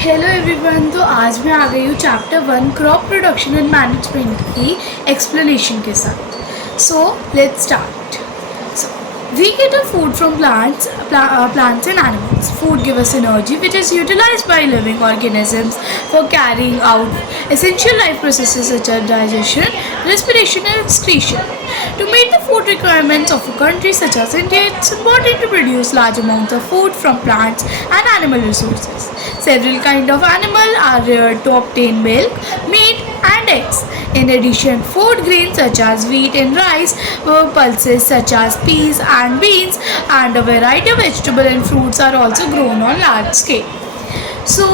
Hello everyone. तो आज मैं आ गई हूँ chapter 1 crop production and management की एक्सप्लेनेशन के साथ। So let's start. We get our food from plants and animals. Food gives us energy, which is utilized by living organisms for carrying out essential life processes such as digestion, respiration, and excretion. To meet the food requirements of a country such as India, it's important to produce large amounts of food from plants and animal resources. Several kinds of animals are reared to obtain milk, meat, and eggs. In addition, food grains such as wheat and rice, pulses such as peas and beans, and a variety of vegetables and fruits are also grown on large scale. सो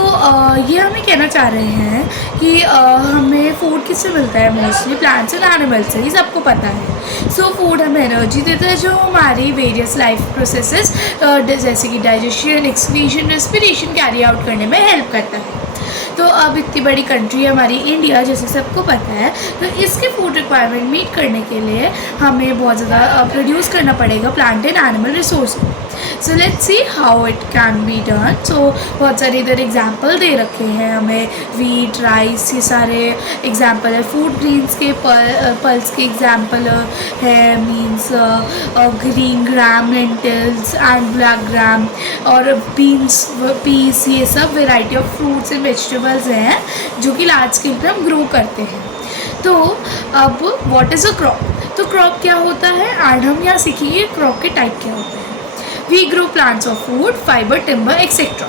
ये हमें कहना चाह रहे हैं कि हमें food किससे मिलता है? मोस्टली प्लांट्स एंड एनिमल्स से, ये सबको पता है। सो फूड हमें एनर्जी देता है जो हमारी वेरियस लाइफ प्रोसेसेस जैसे कि digestion, excretion, respiration carry out करने में हेल्प करता है। तो अब इतनी बड़ी कंट्री है हमारी इंडिया, जैसे सबको पता है, तो इसके फूड रिक्वायरमेंट मीट करने के लिए हमें बहुत ज़्यादा प्रोड्यूस करना पड़ेगा प्लांट एंड एनिमल रिसोर्स को। So let's see how it can be done. So बहुत सारे इधर एग्जाम्पल दे रखे हैं हमें, वीट, राइस, ये सारे एग्जाम्पल है। फूड ग्रीन्स के पल्स के एग्जाम्पल है, means green gram, lentils and black gram, और बीन्स, पीस, ये सब variety of fruits and vegetables हैं जो कि लार्ज स्केल पे हम ग्रो करते हैं। तो अब व्हाट इज़ अ क्रॉप? तो क्रॉप क्या होता है, एंड हम यहाँ सीखेंगे क्रॉप के टाइप क्या होते हैं। We grow plants of food, fiber, timber, etc.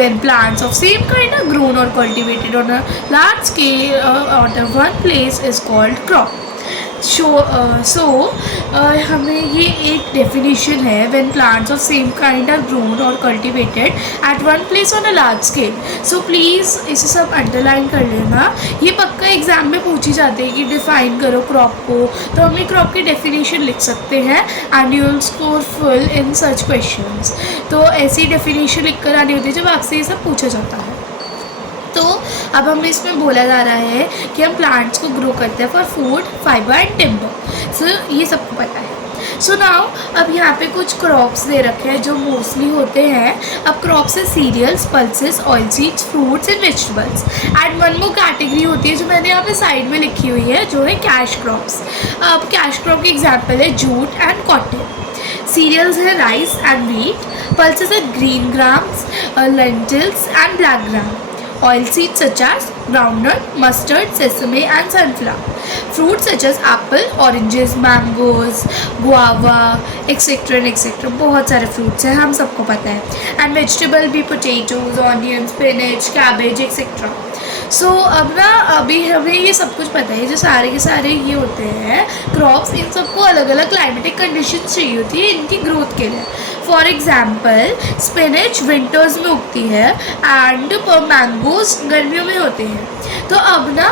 When plants of same kind are grown or cultivated on a large scale on one place is called crop. हमें ये एक डेफिनेशन है, when plants of same kind are grown or cultivated at one place on a large scale. So please इसे सब underline कर लेना, ये पक्का एग्जाम में पूछी जाती है कि डिफाइन करो क्रॉप को। तो हम ये क्रॉप की डेफिनेशन लिख सकते हैं and you will score full in such questions. तो ऐसी डेफिनेशन लिख कर आनी होती है जब आपसे ये सब पूछा जाता है। तो अब हमें इसमें बोला जा रहा है कि हम प्लांट्स को ग्रो करते हैं for food, fibre and timber. So ये सबको पता है। सो नाउ अब यहाँ पे कुछ क्रॉप्स दे रखे हैं जो मोस्टली होते हैं। अब क्रॉप्स है cereals, pulses, oil seeds, fruits and vegetables. And one more category होती है जो मैंने यहाँ पे साइड में लिखी हुई है, जो है कैश क्रॉप्स। अब कैश क्रॉप के एग्जाम्पल है जूट एंड कॉटन। सीरियल्स है राइस एंड व्हीट। पल्सेस है green grams, lentils and black gram. Oil seeds such as groundnut, mustard, sesame and sunflower. Fruits such as apple, oranges, mangoes, guava, etc. and etc. बहुत सारे fruits हैं, हम सबको पता है। And vegetable भी potatoes, onions, spinach, cabbage, etc. सो अब ना अभी हमें ये सब कुछ पता है, जो सारे के सारे ये होते हैं क्रॉप्स, इन सबको अलग अलग क्लाइमेटिक कंडीशन चाहिए होती है इनकी ग्रोथ के लिए। फॉर एग्जाम्पल स्पिनच विंटर्स में उगती है एंड मैंगोज गर्मियों में होते हैं। तो अब ना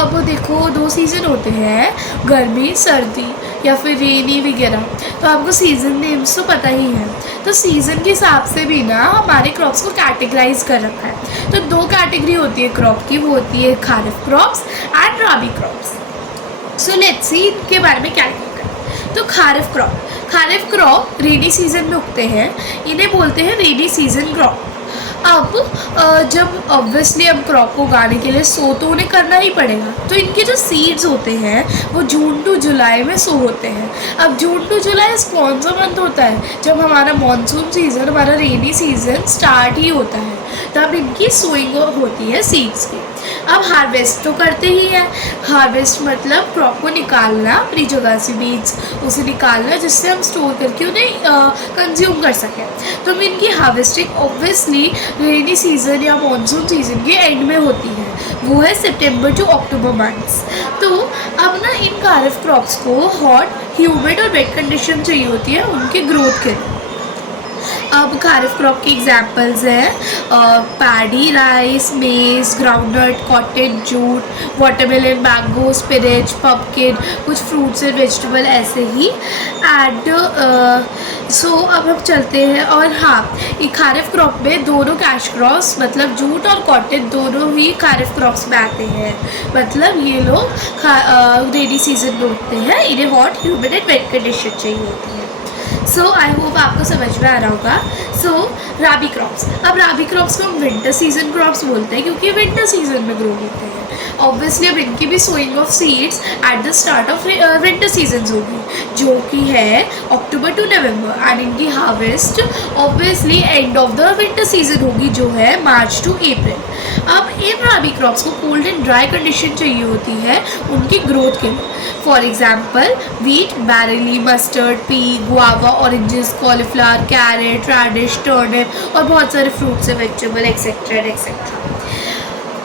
अब देखो 2 सीज़न होते हैं, गर्मी, सर्दी या फिर रेनी वगैरह। तो आपको सीज़न नेम्स तो पता ही है। तो सीज़न के हिसाब से भी ना हमारे क्रॉप्स को कैटेगराइज कर रखा है। तो 2 कैटेगरी होती है क्रॉप की, वो होती है kharif crops and rabi crops. So let's see इनके बारे में क्या लिखा है। तो खारिफ क्रॉप रेनी सीजन में उगते हैं, इन्हें बोलते हैं रेनी सीजन क्रॉप। अब जब ऑब्वियसली अब क्रॉप को उगाने के लिए सो तो उन्हें करना ही पड़ेगा, तो इनके जो सीड्स होते हैं वो जून टू जुलाई में सो होते हैं। अब जून टू जुलाई कौन सा मंथ होता है? जब हमारा मानसून सीज़न, हमारा रेनी सीज़न स्टार्ट ही होता है, तब इनकी सोइंग होती है सीड्स की। अब हार्वेस्ट तो करते ही हैं। हार्वेस्ट मतलब क्रॉप को निकालना, अपनी जगह से बीज उसे निकालना जिससे हम स्टोर करके उन्हें कंज्यूम कर सकें। तो हम इनकी हार्वेस्टिंग ऑब्वियसली रेनी सीज़न या मानसून सीज़न के एंड में होती है, वो है सितंबर टू अक्टूबर मंथ्स। तो अब ना इन खारिफ क्रॉप्स को हॉट, ह्यूमिड और वेट कंडीशन चाहिए होती है उनके ग्रोथ के लिए। अब खारिफ क्रॉप के एग्जाम्पल्स हैं पैडी, राइस, मेज, groundnut, cotton, jute, watermelon, mango, spinach, pumpkin, कुछ फ्रूट्स एंड वेजिटेबल ऐसे ही। एंड सो अब हम चलते हैं, और हाँ, ये खारिफ क्रॉप में दोनों कैश क्रॉप्स मतलब जूट और कॉटन दोनों ही खारिफ क्रॉप्स में आते हैं। मतलब ये लोग रेनी सीजन में उगते हैं, इन्हें hot, humid and wait condition चाहिए होती है। सो आई होप आपको समझ में आ रहा होगा. सो राबी क्रॉप्स. अब राबी क्रॉप्स को हम विंटर सीजन क्रॉप्स बोलते हैं क्योंकि विंटर सीजन में ग्रो होते हैं. ऑब्वियसली अब इनकी भी sowing of seeds at the start of winter season होगी जो कि है अक्टूबर टू नवंबर, एंड इनकी harvest obviously end of the winter season होगी जो है मार्च टू अप्रैल. अब इन राबी क्रॉप्स को कोल्ड एंड ड्राई कंडीशन चाहिए होती है उनकी ग्रोथ के लिए. For example wheat, barley, mustard, pea, guava, oranges, cauliflower, carrot, radish, turnip और बहुत सारे fruits and vegetable etcetera etcetera.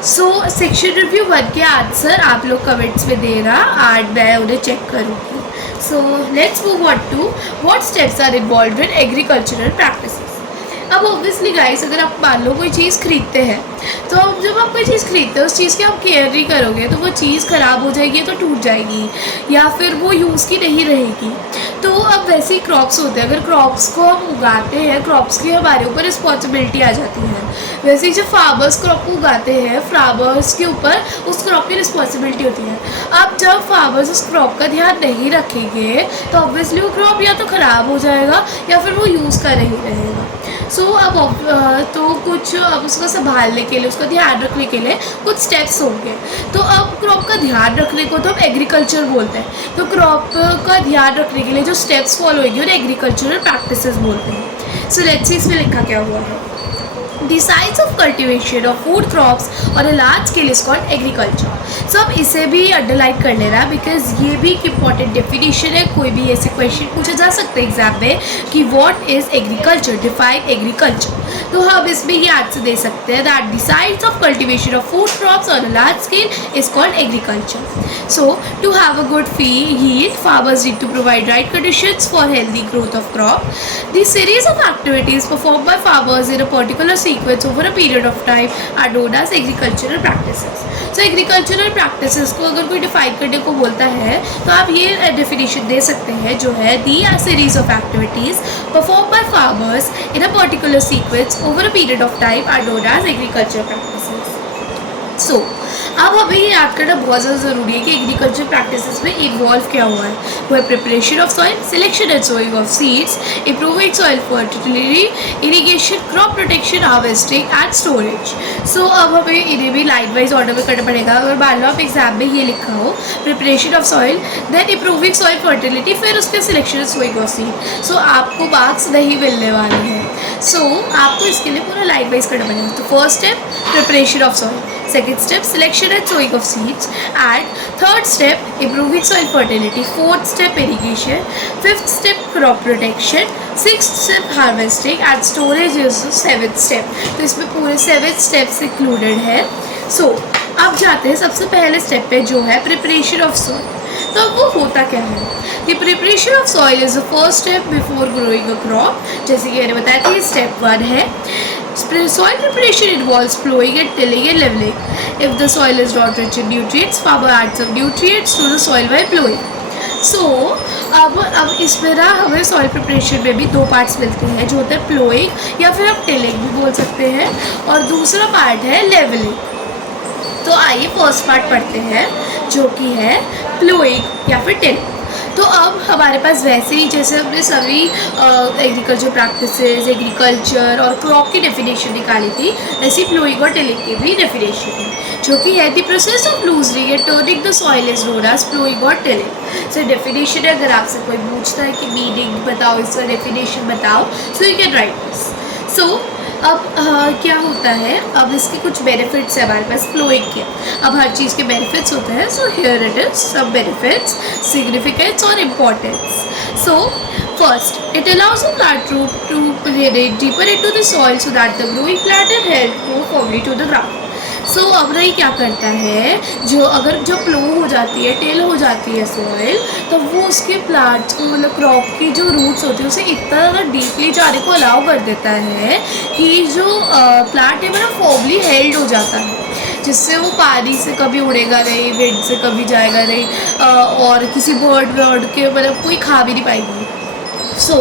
So section review 1 के आंसर आप लोग कमेंट्स में देना एंड मैं उन्हें चेक करूँगी. So let's move on to what steps are involved in agricultural practices. अब ऑब्वियसली गाइस अगर आप मान लो कोई चीज़ खरीदते हैं तो अब जब आप कोई चीज़ खरीदते हो उस चीज़ की आप केयर नहीं करोगे तो वो चीज़ ख़राब हो जाएगी तो टूट जाएगी या फिर वो यूज़ की नहीं रहेगी. तो अब वैसे ही क्रॉप्स होते हैं. अगर क्रॉप्स को हम उगाते हैं क्रॉप्स की हमारे ऊपर रिस्पॉन्सिबिलिटी आ जाती है. वैसे ही जब फार्मर्स क्रॉप को उगाते हैं फार्मर्स के ऊपर उस क्रॉप की रिस्पॉन्सिबिलिटी होती है. अब जब फार्मर्स उस क्रॉप का ध्यान नहीं रखेंगे तो ऑब्वियसली वो क्रॉप या तो ख़राब हो जाएगा या फिर वो यूज़ का नहीं रहेगा. सो अब तो कुछ अब उसको संभालने के लिए उसका ध्यान रखने के लिए कुछ स्टेप्स होंगे. तो अब क्रॉप का ध्यान रखने को तो हम एग्रीकल्चर बोलते हैं. तो क्रॉप का ध्यान रखने के लिए जो स्टेप्स फॉलो होंगे उन्हें एग्रीकल्चरल प्रैक्टिसेस बोलते हैं. सो लेट्स सी इसमें लिखा क्या हुआ है. The science of cultivation of food crops on a large scale is called agriculture. So अब इसे भी अंडरलाइन कर लेना बिकॉज ये भी एक इम्पॉर्टेंट डेफिनेशन है. कोई भी ऐसे क्वेश्चन पूछा जा सकता है एग्जाम में कि what is agriculture, define agriculture. तो हम इसमें ये आंसर दे सकते हैं that the science of cultivation of food crops on a large scale is called agriculture. So to have a good yield, farmers need to provide right conditions for healthy growth of crop. The series of activities performed by farmers in a particular sequence over a period of time are known as agricultural practices. So agricultural practices को अगर कोई define करने को बोलता है तो आप ये डेफिनेशन दे सकते हैं जो है the series of activities performed by farmers in a particular sequence over a period of time are known as agricultural practices. So अब हमें ये याद करना बहुत ज़्यादा ज़रूरी है कि एग्रीकल्चर प्रैक्टिसेस में इन्वॉल्व क्या हुआ है. वो है preparation of soil, selection and sowing of seeds, improving soil fertility, irrigation, crop protection, harvesting and storage. So अब हमें इन्हें भी लाइन वाइज ऑर्डर में करना पड़ेगा. अगर मान लो आप एग्जाम में ये लिखा हो preparation of soil then improving soil fertility फिर उसके selection and sowing of seed, so आपको मार्क्स नहीं मिलने वाले हैं. सो आपको इसके लिए पूरा लाइन वाइज करना पड़ेगा. तो first step preparation of soil, second step selection and sowing of seeds, and third step improving soil fertility, fourth step irrigation, fifth step crop protection, sixth step harvesting and storage is the seventh step. तो इसमें पूरे 7 steps included है. So अब जाते हैं सबसे पहले step पे जो है प्रिपरेशन ऑफ सॉइल. तो अब वो होता क्या है. The preparation of soil is the first step before growing a crop. जैसे कि मैंने बताया था ये स्टेप 1 है. Soil preparation involves plowing and tilling and leveling. If the soil is not rich in nutrients, farmer adds some nutrients to the soil by plowing. So अब इसमें ना हमें सॉइल प्रिपरेशन में भी 2 पार्ट्स मिलते हैं जो होता है प्लोइंग या फिर आप टिलिंग भी बोल सकते हैं और दूसरा पार्ट है लेवलिंग. तो आइए फर्स्ट पार्ट पढ़ते हैं जो कि है प्लोइंग या फिर टिलिंग. तो अब हमारे पास वैसे ही जैसे हमने सभी एग्रीकल्चर प्रैक्टिसेस, एग्रीकल्चर और क्रॉप की डेफिनेशन निकाली थी वैसी प्लोइंग और टिलिंग की भी डेफिनेशन है जो कि है the process of loosening and turning the soil is known as ploughing और टिलिंग. सो डेफिनेशन है. अगर आपसे कोई पूछता है कि मीनिंग बताओ इसका डेफिनेशन बताओ so you can write this. So अब क्या होता है. अब इसके कुछ बेनिफिट्स है हमारे पास प्लोइंग के. अब हर चीज़ के बेनिफिट्स होते हैं. सो हियर इट इज सब बेनिफिट्स, सिग्निफिकेंस और importance. So first it allows the plant root to penetrate deeper into the soil so that the growing plant and help more firmly to the ground. So अब नहीं क्या करता है जो अगर जो प्लो हो जाती है, टिल हो जाती है सॉइल तो वो उसके प्लांट्स को मतलब क्रॉप की जो रूट्स होती है उसे इतना ज़्यादा डीपली जाने को अलाउ कर देता है कि जो प्लांट है मतलब फॉर्मली हेल्ड हो जाता है जिससे वो पानी से कभी उड़ेगा नहीं, विंड से कभी जाएगा नहीं और किसी बर्ड के मतलब कोई खा भी नहीं पाएगी. So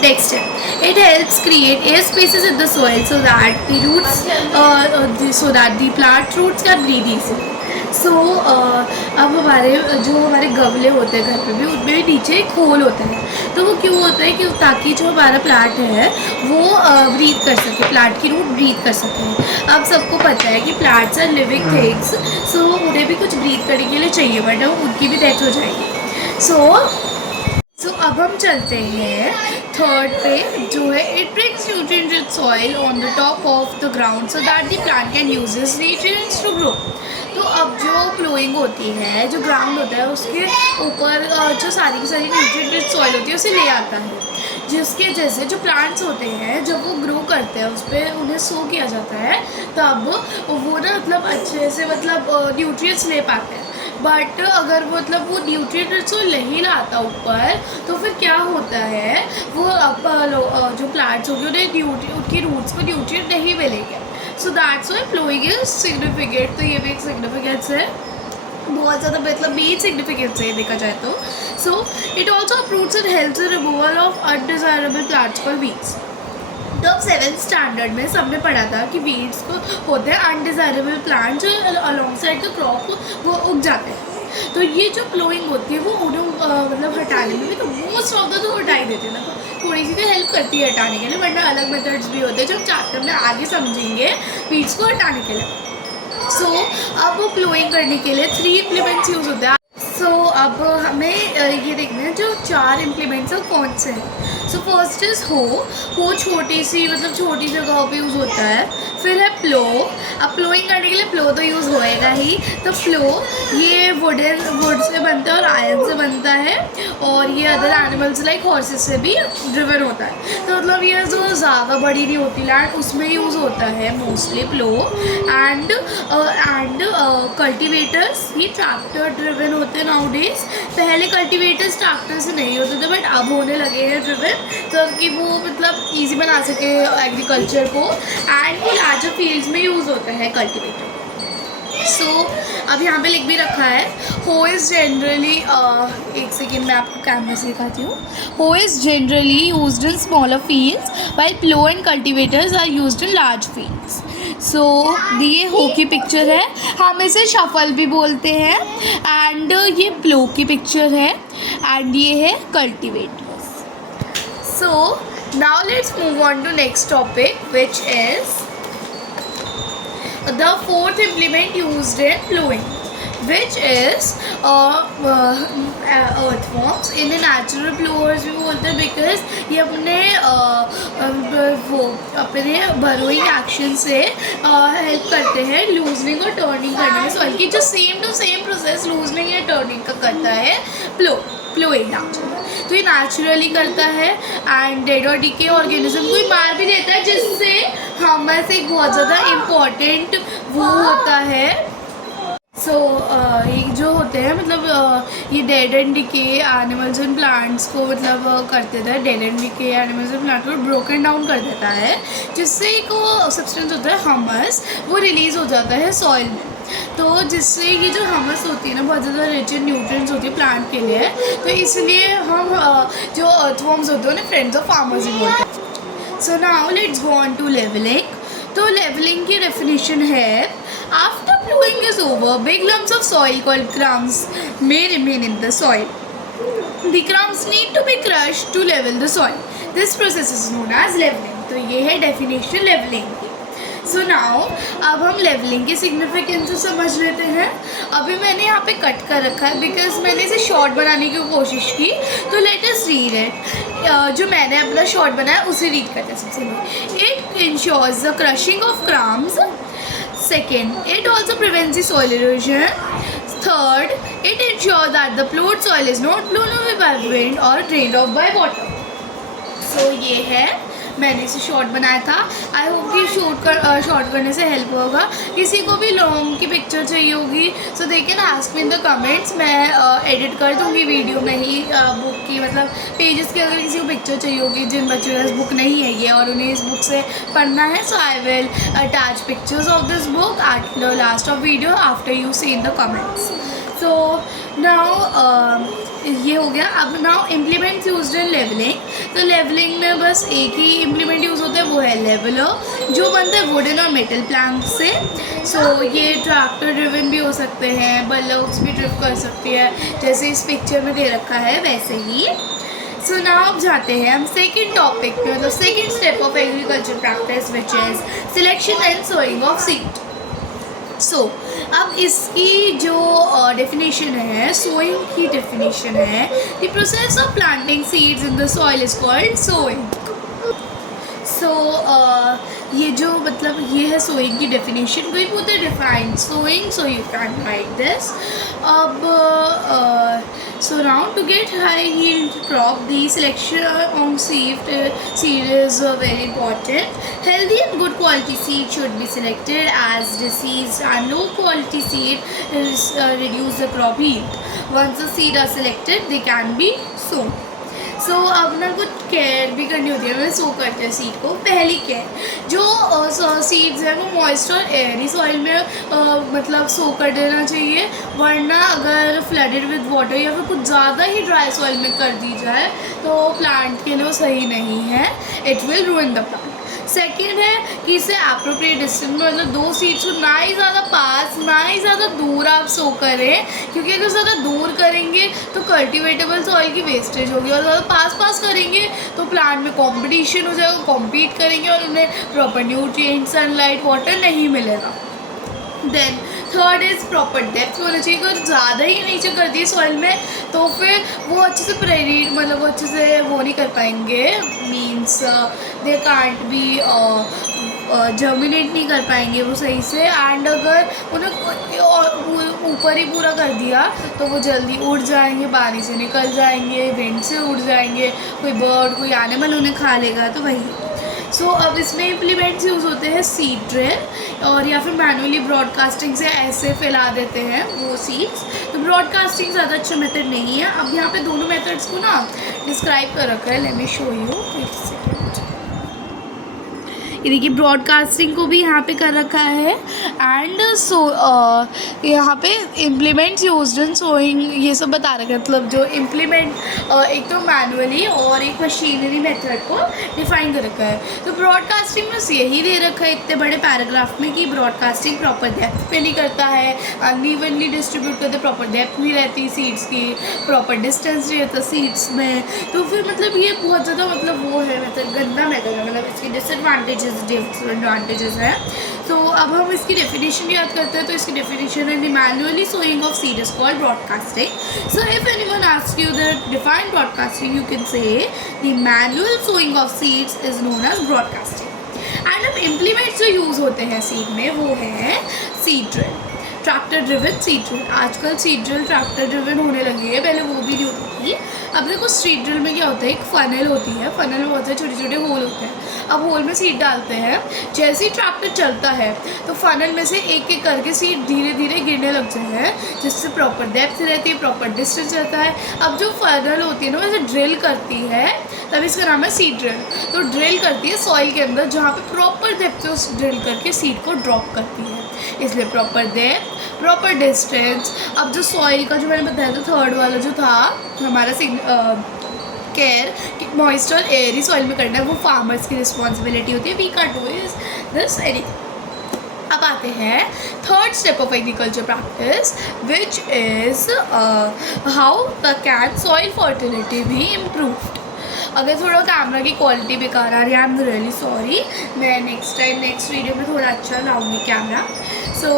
next step, it helps create air spaces in the soil so that the roots so that the plant roots can breathe easily. सो अब हमारे गमले होते हैं घर पे भी, उनमें भी नीचे एक होल होता है। तो वो क्यों होता है कि ताकि जो हमारा प्लांट है वो ब्रीथ कर सके, प्लांट की रूट ब्रीथ कर सके। अब सबको पता है कि प्लांट्स आर लिविंग थिंग्स, सो उन्हें भी कुछ ब्रीथ करने के लिए चाहिए, वरना उनकी भी डेथ हो जाएगी। सो अब हम चलते हैं थर्ड पे, जो है it brings nutrient rich soil on the top of the ground so that the plant can use this nutrients to grow. तो अब जो प्लोइंग होती है, जो ग्राउंड होता है उसके ऊपर जो सारी की सारी न्यूट्रिएंट रिच सॉइल होती है उसे ले आता है, जिसके जैसे जो प्लांट्स होते हैं जब वो ग्रो करते हैं उस पर उन्हें सो किया जाता है, तब वो ना मतलब अच्छे से मतलब न्यूट्रिएंट्स ले पाते हैं। बट अगर मतलब वो न्यूट्रिएंट्स को नहीं लाता ऊपर, तो फिर क्या होता है, वो जो प्लांट्स होंगे उन्हें उनकी रूट्स को न्यूट्रिएंट नहीं मिलेंगे। So that's why ploughing is significant. तो ये भी एक सिग्निफिकेंस है, बहुत ज़्यादा मतलब मेन सिग्निफिकेंस है देखा जाए तो। So it also approves and helps the removal of undesirable plants called weeds. तो अब 7th स्टैंडर्ड में सबने पढ़ा था कि वीड्स को होते हैं अनडिजायरेबल प्लांट जो अलॉन्ग साइड द क्रॉप वो उग जाते हैं। तो ये जो प्लोइंग होती है वो उन्हें मतलब हटाने में भी तो मोस्ट ऑफ द तो हटा ही देते हैं, थोड़ी सी तो हेल्प करती है हटाने के लिए, वरना अलग मेथड्स भी होते हैं जो हम चैप्टर में आगे समझेंगे वीड्स को हटाने के लिए। सो अब वो प्लोइंग करने के लिए 3 इम्प्लीमेंट्स यूज़ होते हैं। सो अब हमें ये देखना है जो 4 इम्प्लीमेंट्स हैं कौन से हैं। सो फर्स्ट इज़ हो छोटी सी मतलब छोटी जगह पे यूज़ होता है। फिर है प्लो, अब प्लोइंग करने के लिए प्लो तो यूज़ होएगा ही। तो प्लो ये वुड से बनता है और आयरन से बनता है, और ये अदर एनिमल्स लाइक हॉर्सेस से भी ड्रिवन होता है। तो मतलब ये जो ज़्यादा बड़ी नहीं होती लैंड उसमें यूज़ होता है मोस्टली प्लो। एंड कल्टिवेटर्स ये ट्रैक्टर ड्रिवन होते हैं नाउ डेज। पहले कल्टिवेटर्स ट्रैक्टर से नहीं होते थे, बट अब होने लगे हैं ड्रिवन, तो कि वो मतलब ईजी बना सके एग्रीकल्चर को। एंड वो लार्जर फील्ड्स में यूज़ होता है कल्टिवेटर। सो अब यहाँ पे लिख भी रखा है, हो इज़ जनरली एक सेकेंड मैं आपको कैमरा से दिखाती हूँ। Hoe is generally used in smaller fields while plough and cultivators are used in large fields. So ये हो की पिक्चर है, हम इसे शफल भी बोलते हैं। एंड ये प्लो की पिक्चर है, एंड ये है cultivators. So now let's move on to next topic which is the 4th implement used in plowing, which is earthworms. इन्हें natural plowers भी बोलते हैं बिकॉज ये अपने burrowing एक्शन से हेल्प करते हैं लूजनिंग और टर्निंग करने में सॉइल की, जो same to same process loosening या टर्निंग का करता है प्लोइंग एक्शन। तो ये नेचुरली करता है एंड डेड और डीके ऑर्गेनिज्म को ही मार भी देता है, जिससे हमें एक बहुत ज़्यादा इम्पॉर्टेंट वो होता है। सो ये जो होते हैं मतलब ये dead and decay animals and plants को मतलब कर देता है, dead and decay animals and plants को ब्रोकन डाउन कर देता है, जिससे एक वो सब्सटेंस होता है हमस, वो रिलीज़ हो जाता है सॉइल में। तो जिससे ये जो हमस होती है ना बहुत ज़्यादा रिच इन न्यूट्रिएंट्स होती है प्लांट के लिए, तो इसलिए हम जो अर्थवॉर्म्स होते हैं उन्हें फ्रेंड्स ऑफ फार्मर्स ही बोलते हैं। So now let's go on to levelling. तो लेवलिंग की डेफिनेशन है, after ploughing is over big lumps of soil called crumbs may remain in the soil. The crumbs need to be crushed to level the soil. This process is known as leveling. तो ये है definition levelling की। So now अब हम levelling की significance समझ लेते हैं। अभी मैंने यहाँ पे कट कर रखा है बिकॉज मैंने इसे शॉर्ट बनाने की कोशिश की, तो लेट अस रीड इट। जो मैंने अपना शॉर्ट बनाया उसे रीड करते हैं सबसे पहले। It ensures the crushing of crumbs. Second, it also prevents the soil erosion. Third, it ensures that the plowed soil is not blown away by wind or drained off by water. So ये है, मैंने इसे short बनाया था। I hope कि short करने से help होगा। किसी को भी लॉन्ग की पिक्चर चाहिए होगी so they can ask me in the comments, मैं एडिट कर दूँगी वीडियो में ही बुक की मतलब पेजेस की। अगर किसी को पिक्चर चाहिए होगी जिन बच्चों के पास बुक नहीं है ये और उन्हें इस बुक से पढ़ना है, so I will attach pictures of this book at the last of video after you see in the comments. So now ये हो गया। अब now implements used in levelling. तो लेवलिंग में बस एक ही इम्प्लीमेंट यूज़ होता है, वो है लेवलर, जो बनता है वुडन और मेटल प्लैंक से। सो ये ट्रैक्टर ड्रिवन भी हो सकते हैं, बल्लोक्स भी ड्रिव कर सकती है, जैसे इस पिक्चर में दे रखा है वैसे ही। सो नाउ अब जाते हैं हम सेकेंड टॉपिक पे, मतलब second step of agriculture practice which is selection and sowing of seed. So अब इसकी जो डेफिनेशन है, सोइंग की डेफिनेशन है, the process of planting seeds in the soil is called sowing. So ये जो मतलब ये है सोइंग की definition, we put the defined sowing so you can write this. अब so now to get high yield crop, the selection on seed is very important. Healthy and good quality seed should be selected, as diseased and low quality seed is reduce the crop yield. Once the seed are selected, they can be sown. सो अब ना कुछ care भी करनी होती है, हमें सो करते हैं सीड को। पहली केयर, जो सीड्स हैं वो मॉइस्ट और एयरी सॉइल में मतलब सो कर देना चाहिए, वरना अगर फ्लडेड विद वाटर या फिर कुछ ज़्यादा ही ड्राई सॉइल में कर दी जाए तो प्लांट के लिए वो सही नहीं है, it will रूइन the plant. Second है कि इसे अप्रोप्रिएट डिस्टेंस में, मतलब दो सीड्स को ना ही ज़्यादा पास ना ही ज़्यादा दूर आप सो करें, क्योंकि अगर ज़्यादा दूर करेंगे तो कल्टिवेटेबल सॉइल की वेस्टेज होगी, और ज़्यादा पास पास करेंगे तो प्लांट में कंपटीशन हो जाएगा, कॉम्पीट करेंगे और उन्हें प्रॉपर न्यूट्रिएंट, सनलाइट, वाटर नहीं मिलेगा। Then third is proper depth होना चाहिए। अगर ज़्यादा ही नीचे कर दिए सॉइल में तो फिर वो अच्छे से प्रेरिट, मतलब वो अच्छे से वो नहीं कर पाएंगे, means they can't be germinate नहीं कर पाएंगे वो सही से। एंड अगर उन्हें ऊपर ही पूरा कर दिया तो वो जल्दी उड़ जाएंगे, पानी से निकल जाएंगे, विंड से उड़ जाएंगे, कोई बर्ड कोई एनिमल उन्हें खा लेगा, तो वही। सो अब इसमें इम्प्लीमेंट्स यूज़ होते हैं सीड ड्रिल, और या फिर मैनुअली ब्रॉडकास्टिंग से ऐसे फैला देते हैं वो सीड्स। तो ब्रॉडकास्टिंग ज़्यादा अच्छा मेथड नहीं है। अब यहाँ पे दोनों मेथड्स को ना डिस्क्राइब कर रखा है, लेट मी शो यू। ये देखिए ब्रॉडकास्टिंग को भी यहाँ पे कर रखा है। एंड सो यहाँ पे इम्प्लीमेंट्स यूज्ड इन सोइंग ये सब बता रखा है, मतलब जो इम्प्लीमेंट एक तो मैनुअली और एक मशीनरी मेथड को डिफाइन कर रखा है। तो ब्रॉडकास्टिंग में यही दे रखा है इतने बड़े पैराग्राफ में कि ब्रॉडकास्टिंग प्रॉपर डेप्थ पे नहीं करता है, अनइवनली डिस्ट्रीब्यूट करते, प्रॉपर डेप्थ नहीं रहती सीड्स की, प्रॉपर डिस्टेंस नहीं रहता सीड्स में। तो फिर मतलब ये बहुत ज़्यादा मतलब वो है, मतलब गंदा मेथड है, मतलब इसकी डिसएडवांटेजेस डिसएडवांटेजेस हैं। तो अब हम इसकी डेफिनेशन याद करते हैं। तो इसकी डेफिनेशन है, the manually sowing of seed is called broadcasting. So if anyone asks you the define broadcasting, you can say the manual sowing of seeds is known as broadcasting. And अब implements जो use होते हैं seed में वो है seed drill, tractor driven seed drill. आजकल seed drill tractor driven होने लगी है, पहले वो भी नहीं होती थी। अब देखो सीड ड्रिल में क्या होता है, एक फनल होती है, फनल में बहुत सारे छोटे छोटे होल होते हैं। अब होल में सीड डालते हैं, जैसे ही ट्रैक्टर चलता है तो फनल में से एक एक करके सीड धीरे धीरे गिरने लग जाते हैं, जिससे प्रॉपर डेप्थ रहती है, प्रॉपर डिस्टेंस रहता है। अब जो फनल होती है ना वैसे ड्रिल करती है, तब इसका नाम है सीड ड्रिल। तो ड्रिल करती है सॉइल के अंदर, जहाँ पे प्रॉपर डेप्थ से ड्रिल करके सीड को ड्रॉप करती है, इसलिए प्रॉपर डेप्थ, प्रॉपर डिस्टेंस। अब जो सॉइल का जो मैंने बताया था थर्ड वाला जो था हमारा केयर कि मॉइस्ट और एयरी सॉइल में करना है, वो फार्मर्स की रिस्पॉन्सिबिलिटी होती है, we can do this anything. अब आते हैं third step of agriculture practice which is how the can soil fertility be improved. अगर थोड़ा कैमरा की क्वालिटी बेकार आ रही है, आई एम रियली सॉरी, मैं नेक्स्ट वीडियो में थोड़ा अच्छा लाऊंगी camera. So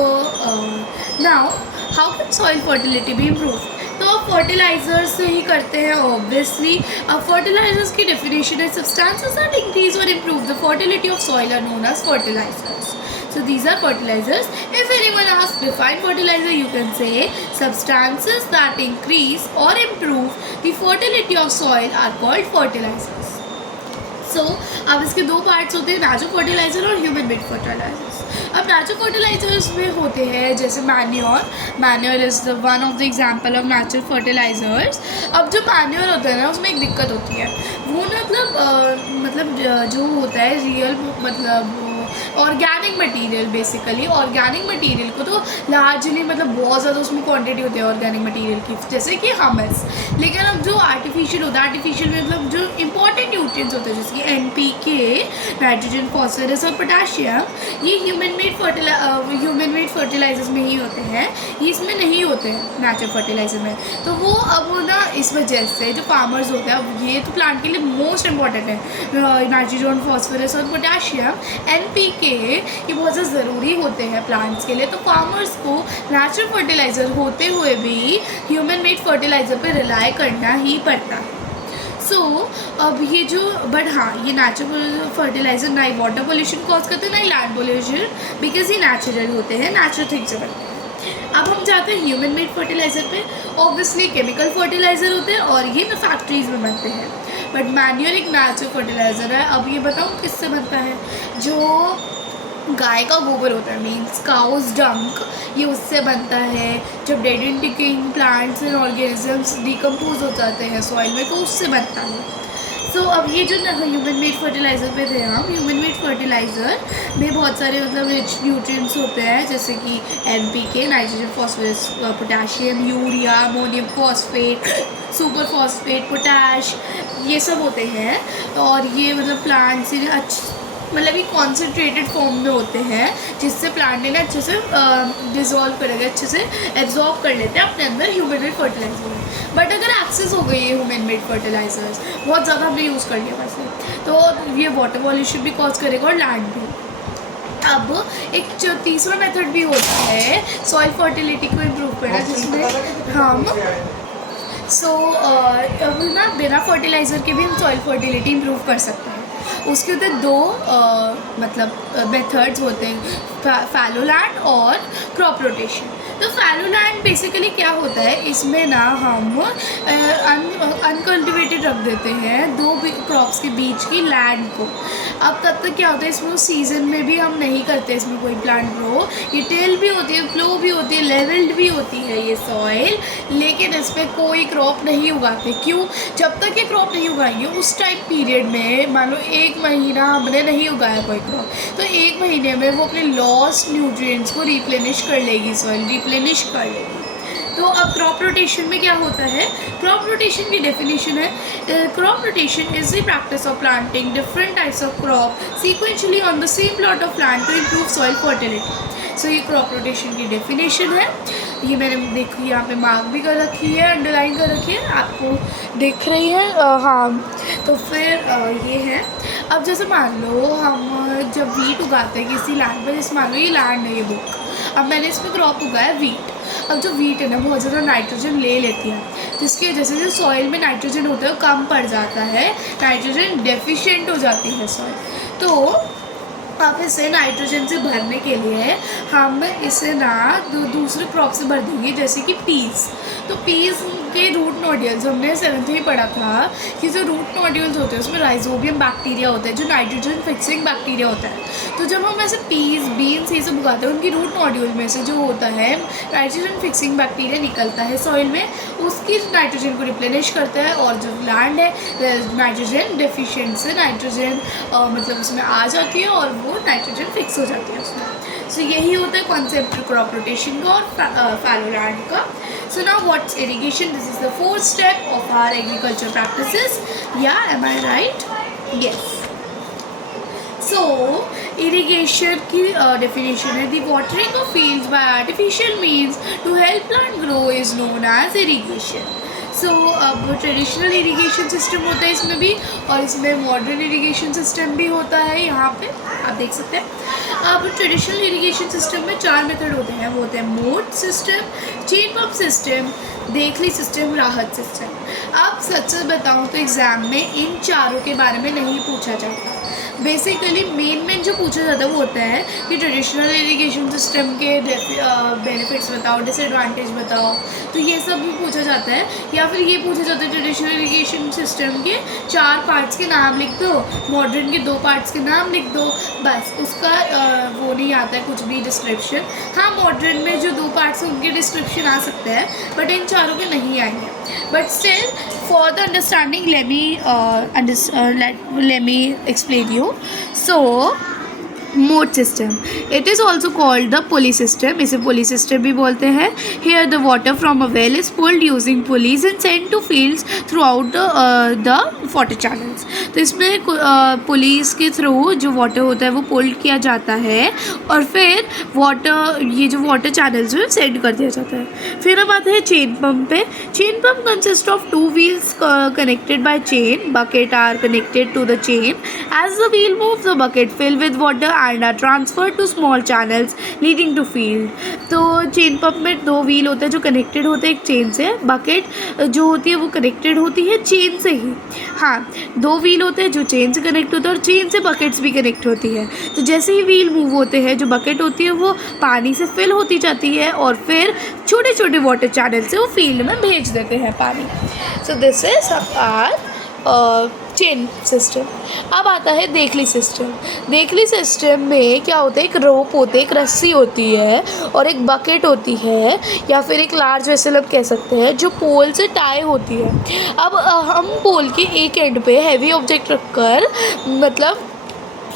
now how can soil fertility be improve. तो अब फर्टिलाइजर्स से ही करते हैं ऑब्वियसली। अब फर्टिलाइजर्स की डेफिनेशन है, सब्सटेंसेस दैट इंक्रीज और improve the fertility of soil are known as fertilizers. So these are fertilizers. If anyone asks define fertilizer, you can say substances that increase or improve the fertility of soil are called fertilizers. So अब इसके दो parts होते हैं, natural fertilizer और human made fertilizers. अब natural fertilizers में होते हैं जैसे manure is one of the example of natural fertilizers. अब जो मैन्योर होता है ना उसमें एक दिक्कत होती है, वो मतलब जो होता है रियल मतलब organic organic material, basically organic material को तो लार्जली मतलब बहुत ज़्यादा उसमें क्वांटिटी होती है ऑर्गेनिक मटेरियल की, जैसे कि हमस। लेकिन अब जो आर्टिफिशियल होता है, आर्टिफिशियल में मतलब जो इंपॉर्टेंट न्यूट्रिएंट्स होते हैं जैसे कि NPK, नाइट्रोजन, फॉस्फोरस और पोटाशियम, ये ह्यूमन मेड फर्टिलाइजर्स में ही होते हैं, ये इसमें नहीं होते हैं नेचुरल फर्टिलाइजर में। तो वो अब ना इस वजह से जो फार्मर्स होते हैं, अब ये तो प्लांट के लिए मोस्ट इंपॉर्टेंट है, नाइट्रोजन, फॉस्फोरस और पोटाशियम, NPK, ये बहुत ज़्यादा ज़रूरी होते हैं प्लांट्स के लिए। तो फार्मर्स को नेचुरल फर्टिलाइज़र होते हुए भी ह्यूमन मेड फर्टिलाइज़र पे रिलाई करना ही पड़ता है। अब ये जो हाँ, ये नेचुरल फर्टिलाइज़र ना ही वाटर पोल्यूशन कॉज करते हैं ना ही लैंड पोल्यूशन, बिकॉज ये नेचुरल होते हैं, नेचुरल थिंग्स से बनते हैं। अब हम जाते हैं ह्यूमन मेड फर्टिलाइज़र पे। ऑब्वियसली केमिकल फर्टिलाइज़र होते हैं और ये फैक्ट्रीज में बनते हैं, बट मैन्युअल एक नेचुरल फर्टिलाइज़र है। अब ये बताऊँ किससे बनता है? जो गाय का गोबर होता है, मीन्स काउज डंक, ये उससे बनता है। जब dead and decaying plants and organisms decompose हो जाते हैं सॉइल में, तो उससे बनता है। अब ये जो ह्यूमन मेड फर्टिलाइज़र पे थे हम, ह्यूमन मेड फर्टिलाइज़र में बहुत सारे मतलब रिच न्यूट्रिएंट्स होते हैं, जैसे कि NPK, nitrogen, phosphorus, potassium, urea, ammonium phosphate, super phosphate, potash, ये सब होते हैं। और ये मतलब प्लांट से मतलब ये कॉन्सेंट्रेटेड फॉर्म में होते हैं, जिससे प्लांट ने अच्छे से डिज़ोल्व करेगा, अच्छे से एब्जॉर्ब कर लेते हैं अपने अंदर ह्यूमन मेड फर्टिलाइजर। बट अगर एक्सेस हो गई है ह्यूमन मेड फर्टिलाइजर्स, बहुत ज़्यादा हमने यूज़ कर लिया वैसे, तो ये वाटर पॉल्यूशन भी कॉज करेगा और लैंड भी। अब एक जो तीसरा मेथड भी होता है सॉइल फर्टिलिटी को इम्प्रूव करना, जिसमें हम अब ना बिना फर्टिलाइज़र के भी हम सॉइल फर्टिलिटी इम्प्रूव कर सकते हैं। उसके होते दो मतलब मेथड्स होते हैं, फैलो लैंड और क्रॉप रोटेशन। तो फैलो लैंड बेसिकली क्या होता है, इसमें ना हम अनकल्टिवेटेड रख देते हैं दो क्रॉप्स के बीच की लैंड को। अब तब तक क्या होता है, इसमें सीज़न में भी हम नहीं करते इसमें कोई प्लांट ग्रो, ये टेल भी होती है, फ्लो भी होती है, लेवल्ड भी होती है ये सॉइल, लेकिन इस पर कोई क्रॉप नहीं उगाते। क्यों? जब तक ये क्रॉप नहीं उगाएंगे उस टाइम पीरियड में, मान लो 1 महीना हमने नहीं उगाया कोई क्रॉप, तो 1 महीने में वो अपने लॉस्ट न्यूट्रिएंट्स को रिप्लेनिश कर लेगी, सॉइल रिप्लेनिश कर लेगी। तो अब क्रॉप रोटेशन में क्या होता है, क्रॉप रोटेशन की डेफिनेशन है, crop rotation is the practice of planting different types of crop sequentially on the same plot of land to improve soil fertility. So ये क्रॉप रोटेशन की डेफिनेशन है। ये मैंने देखी यहाँ पे मार्क भी कर रखी है, अंडरलाइन कर रखी है, आपको दिख रही है। हाँ, तो फिर ये है। अब जैसे मान लो हम जब वीट उगाते हैं किसी लैंड पर, जैसे मान लो ये लैंड है, ये बुक, अब मैंने इसमें क्रॉप उगाया वीट। अब जो वीट है ना बहुत ज़्यादा नाइट्रोजन ले लेती है, जिसकी वजह से जो सॉइल में नाइट्रोजन होता है वो कम पड़ जाता है, नाइट्रोजन डेफिशिएंट हो जाती है सॉइल। तो अब इसे नाइट्रोजन से भरने के लिए हम इसे ना दूसरे क्रॉप से भर देंगे, जैसे कि पीस। तो पीस के रूट नोड्यूल्स हमने 7th में पढ़ा था कि जो रूट नोड्यूल्स होते हैं उसमें राइजोबियम बैक्टीरिया होता है, जो नाइट्रोजन फिक्सिंग बैक्टीरिया होता है। तो जब हम ऐसे पीस, बीन्स ये सब उगाते हैं, उनकी रूट नोड्यूल में से जो होता है नाइट्रोजन फिक्सिंग बैक्टीरिया निकलता है सॉइल में, उसकी नाइट्रोजन को रिप्लेनिश करता है। और जो लैंड है नाइट्रोजन डेफिशिएंट से नाइट्रोजन मतलब उसमें आ जाती है और वो नाइट्रोजन फिक्स हो जाती है उसमें। सो यही होता है कॉन्सेप्ट क्रॉप रोटेशन का और फैलो लैंड का। So now what's irrigation? This is the 4th step of our agriculture practices. Yeah, am I right? Yes. So irrigation की definition है, the watering of fields by artificial means to help plant grow is known as irrigation. सो अब traditional irrigation system होता है इसमें भी, और इसमें modern irrigation system भी होता है। यहाँ पे आप देख सकते हैं। अब ट्रेडिशनल इरिगेशन सिस्टम में 4 मेथड होते हैं, वो होते हैं mode system, chain pump system, देखली सिस्टम, राहत सिस्टम। अब सच बताऊँ तो एग्ज़ाम में इन चारों के बारे में नहीं पूछा जाता। बेसिकली मेन जो पूछा जाता है वो होता है कि ट्रेडिशनल इरिगेशन सिस्टम के बेनिफिट्स बताओ, डिसएडवांटेज बताओ, तो ये सब भी पूछा जाता है। या फिर ये पूछा जाता है ट्रेडिशनल इरिगेशन सिस्टम के 4 पार्ट्स के नाम लिख दो, मॉडर्न के 2 पार्ट्स के नाम लिख दो, बस उसका वो नहीं आता है कुछ भी डिस्क्रिप्शन। हाँ, मॉडर्न में जो 2 पार्ट्स हैं उनके डिस्क्रिप्शन आ सकते हैं, बट इन चारों के नहीं आएंगे। But still for the understanding let me explain you. So moat system, it is also called the pulley system, इसे पुली सिस्टम भी बोलते हैं. Here the water from a well is pulled using pulleys and send to fields throughout the water channels. तो इसमें police के through जो water होता है वो पुल्ड किया जाता है और फिर ये जो वाटर चैनल्स हैं सेंड कर दिया जाता है. फिर अब आते हैं चेन पम्प पे. Chain pump consist of 2 wheels connected by chain. Bucket are connected to the chain. As the wheel moves, the bucket fill with water and are transferred to small channels leading to field. तो chain pump में 2 wheel होते हैं जो connected होते हैं एक chain से. Bucket जो होती है वो कनेक्टेड होती है चेन से ही. हाँ, 2 व्हील होते हैं जो चेन से कनेक्ट होते हैं और चेन से बकेट्स भी कनेक्ट होती है. तो जैसे ही व्हील मूव होते हैं जो बकेट होती है वो पानी से फिल होती जाती है और फिर छोटे छोटे वाटर चैनल से वो फील्ड में भेज देते हैं पानी. So this is our chain system. अब आता है देखली सिस्टम. देखली सिस्टम में क्या होता है, एक रोप होती है, एक रस्सी होती है और एक बकेट होती है या फिर एक लार्ज वेसल आप कह सकते हैं जो पोल से टाई होती है. अब हम पोल के एक एंड पे हैवी ऑब्जेक्ट रखकर मतलब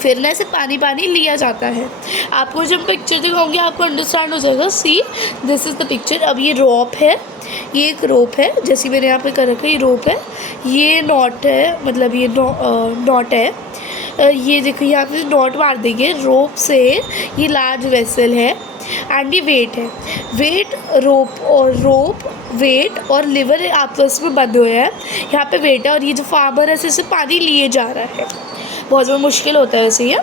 फिरने से पानी लिया जाता है. आपको जब पिक्चर दिखाऊंगी आपको अंडरस्टैंड हो जाएगा. See this is the picture. अब ये रोप है, ये एक रोप है जैसे मैंने यहाँ पे कर रखा है. ये रोप है, ये नॉट है, मतलब ये नॉट है. ये देखो यहाँ पे नॉट मार देंगे रोप से. ये लार्ज वेसल है एंड ये वेट है. वेट रोप वेट और लिवर आपस में बंधे हुए हैं. यहाँ पे वेट है और ये जो फार्मर है इसे पानी लिए जा रहा है. बहुत ज़्यादा मुश्किल होता है वैसे ये.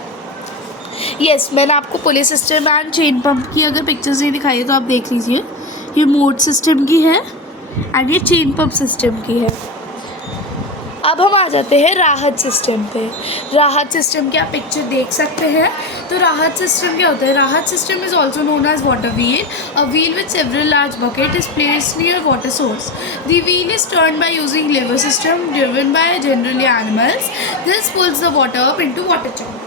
यस, मैंने आपको police system and chain pump की अगर पिक्चर्स नहीं दिखाई है तो आप देख लीजिए. ये मोड सिस्टम की है एंड ये चेन पंप सिस्टम की है. अब हम आ जाते हैं राहत सिस्टम पे. राहत सिस्टम की आप पिक्चर देख सकते हैं. तो राहत सिस्टम क्या होता है? Rahat system is also known as water wheel. A wheel with several large bucket is placed near water source. The wheel is turn by using lever system driven by generally animals. This pulls the water up into water channels.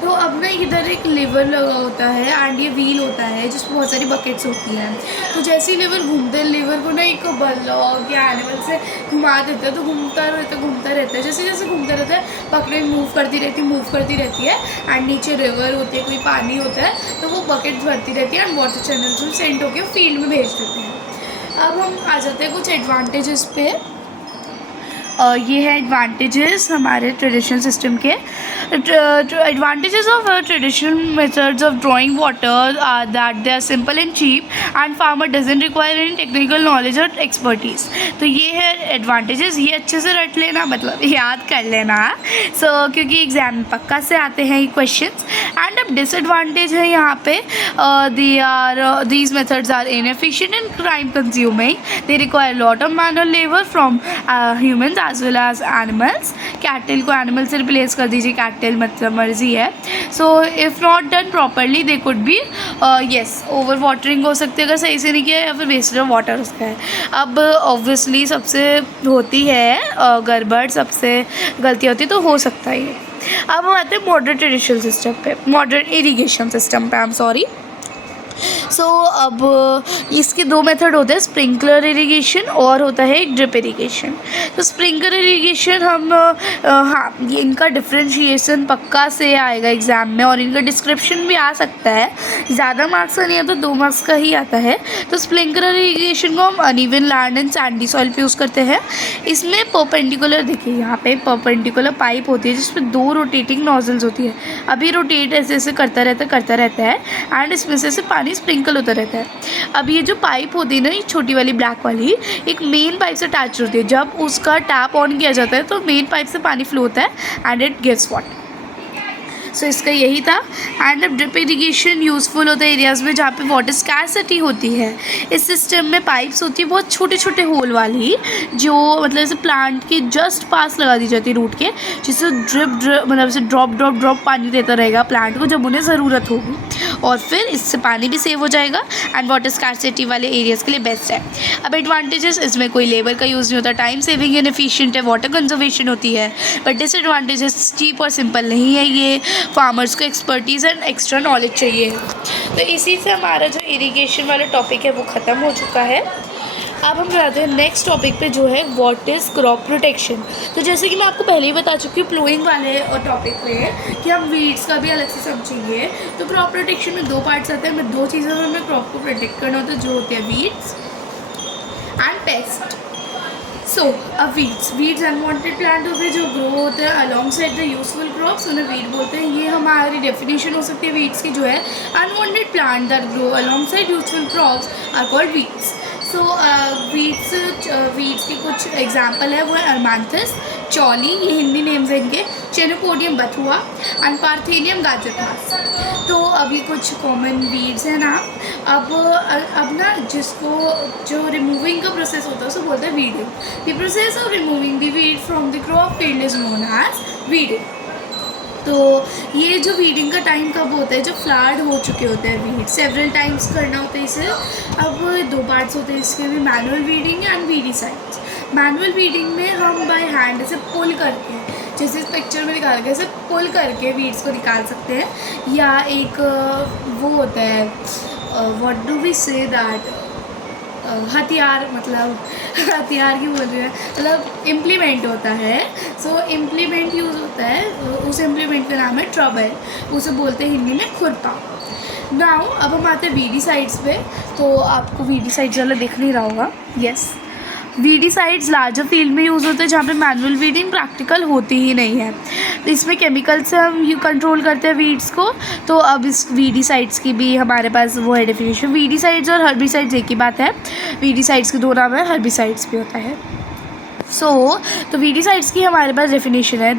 तो अब ना इधर एक लेवर लगा होता है and ये wheel होता है जिसमें बहुत सारी बकेट्स होती हैं. तो जैसे ही लेवर घूमते हैं, लेवर को ना एक बल्लॉग या एनिमल से घुमा देता है तो घूमता रहता है. जैसे जैसे घूमता रहता है बकेट मूव करती रहती है एंड नीचे रिवर होती है, कोई पानी होता है तो वो बकेट भरती रहती है एंड वाटर चैनल्स में सेंड होकर फील्ड में भेज देते हैं. अब हम आ जाते हैं कुछ एडवांटेजेस पे. ये है एडवांटेजेस हमारे ट्रेडिशनल सिस्टम के. Advantages of traditional methods of drawing water are that they are simple and cheap and farmer doesn't require any technical knowledge और एक्सपर्टीज़. तो ये है एडवांटेजेस. ये अच्छे से रट लेना, मतलब याद कर लेना. क्योंकि एग्जाम में पक्का से आते हैं ये क्वेश्चंस. एंड अब डिसएडवांटेज है यहाँ पे. These methods are inefficient and time consuming. They require lot of manual labour from humans as well as animals. Cattle को एनिमल से रिप्लेस कर दीजिए, कैटल मतलब मर्जी है. So if not done properly they could be over watering हो सकती है अगर सही से नहीं किया, या फिर वेस्टेज ऑफ वाटर होता है. अब ऑब्वियसली सबसे होती है गड़बड़, सबसे गलती होती है तो हो सकता है ये. अब हम आते हैं मॉडर्न ट्रेडिशनल सिस्टम पे, मॉडर्न इरीगेशन सिस्टम पे. I am sorry. अब इसके 2 मेथड होते हैं, स्प्रिंकलर इरिगेशन और होता है एक ड्रिप इरिगेशन. तो स्प्रिंकलर इरिगेशन हम ये इनका डिफ्रेंशिएशन पक्का से आएगा एग्ज़ाम में और इनका डिस्क्रिप्शन भी आ सकता है. ज़्यादा मार्क्स का नहीं आता, 2 मार्क्स का ही आता है. तो स्प्रिंकलर इरिगेशन को हम uneven land and Sandy soil पे यूज़ करते हैं. इसमें परपेंडिकुलर, देखिए यहाँ पे परपेंडिकुलर पाइप होती है जिसमें 2 रोटेटिंग नोजल्स होती है. अभी रोटेट ऐसे ऐसे करता रहता है एंड इसमें से पानी स्प्रिंकल होता रहता है. अब ये जो पाइप होती है ना, ये छोटी वाली ब्लैक वाली, एक मेन पाइप से अटैच होती है. जब उसका टैप ऑन किया जाता है तो मेन पाइप से पानी फ्लो होता है एंड इट गिव्स वाटर. सो इसका यही था. एंड अब ड्रिप इरीगेशन यूज़फुल होता है एरियाज़ में जहाँ पे वाटर स्कैरसिटी होती है. इस सिस्टम में पाइप्स होती है बहुत छोटे छोटे होल वाली, जो मतलब जैसे प्लांट के जस्ट पास लगा दी जाती है रूट के, जिससे ड्रिप मतलब जैसे ड्रॉप पानी देता रहेगा प्लांट को जब उन्हें ज़रूरत होगी. और फिर इससे पानी भी सेव हो जाएगा एंड वाटर स्कैरसिटी वाले एरियाज़ के लिए बेस्ट है. अब एडवांटेजेस, इसमें कोई लेबर का यूज़ नहीं होता, टाइम सेविंग एंड एफिशिएंट है, वाटर कंजर्वेशन होती है. बट डिसएडवांटेजेस, चीप और सिंपल नहीं है ये. फार्मर्स को एक्सपर्टीज़ एंड एक्स्ट्रा नॉलेज चाहिए. तो इसी से हमारा जो इरिगेशन वाला टॉपिक है वो ख़त्म हो चुका है. अब हम जाते हैं नेक्स्ट टॉपिक पे, जो है व्हाट इज़ क्रॉप प्रोटेक्शन। तो जैसे कि मैं आपको पहले ही बता चुकी हूँ प्लूइंग वाले टॉपिक पे कि हम वीड्स का भी अलग से समझेंगे। तो क्रॉप प्रोटेक्शन में 2 पार्ट्स आते हैं, हमें 2 चीज़ों में हमें क्रॉप को प्रोटेक्ट करना होता है, जो होते हैं वीड्स एंड पेस्ट। सो अब वीड्स अनवांटेड प्लांट होते हैं जो ग्रो होते हैं along side the useful crops, उन्हें वीड बोलते हैं। ये हमारी डेफिनेशन हो सकती है वीड्स की, जो है unwanted plant that grow alongside useful crops are called weeds. So weeds के कुछ एग्जाम्पल है, वो है अरमांथस, चौली, ये हिंदी नेम्स हैं इनके, चेनोपोडियम बथुआ एंड पार्थेनियम गाजर घास। तो अभी कुछ कॉमन वीड्स हैं ना। अब ना जिसको जो रिमूविंग का प्रोसेस होता है उसे बोलते हैं weeding. The process of removing the weed from the crop field is known as weeding. तो ये जो वीडिंग का टाइम कब होता है, जब फ्लावर्ड हो चुके होते हैं वीड, सेवरल टाइम्स करना होता है इसे। अब 2 पार्ट्स होते हैं इसके भी, manual weeding and weedicides. Manual weeding में हम बाय हैंड से पुल करके, जैसे इस पिक्चर में दिखा गया, ऐसे पुल करके वीड्स को निकाल सकते हैं। या एक वो होता है, what do we say that, हथियार, मतलब हथियार क्यों बोल रहे हैं, मतलब इम्प्लीमेंट होता है। सो इम्प्लीमेंट यूज़ होता है, उस इम्प्लीमेंट का नाम है ट्रबल, उसे बोलते हैं हिंदी में खुरपा। नाउ अब हम आते हैं वीडीसाइड्स पे। तो आपको वीडीसाइड्स वाला दिख नहीं रहा होगा, यस। वीडीसाइड्स लार्जर फील्ड में यूज़ होते हैं जहाँ पे मैनुअल वीडिंग प्रैक्टिकल होती ही नहीं है। तो इसमें केमिकल से हम कंट्रोल करते हैं वीड्स को। तो अब इस वीडीसाइड्स की भी हमारे पास वो है डेफिनेशन। वीडीसाइड्स और हर्बिसाइड्स एक ही बात है, वीडीसाइड्स के 2 नाम है, हर्बिसाइड्स भी होता है। तो वीडीसाइड्स की हमारे पास डेफिनेशन है,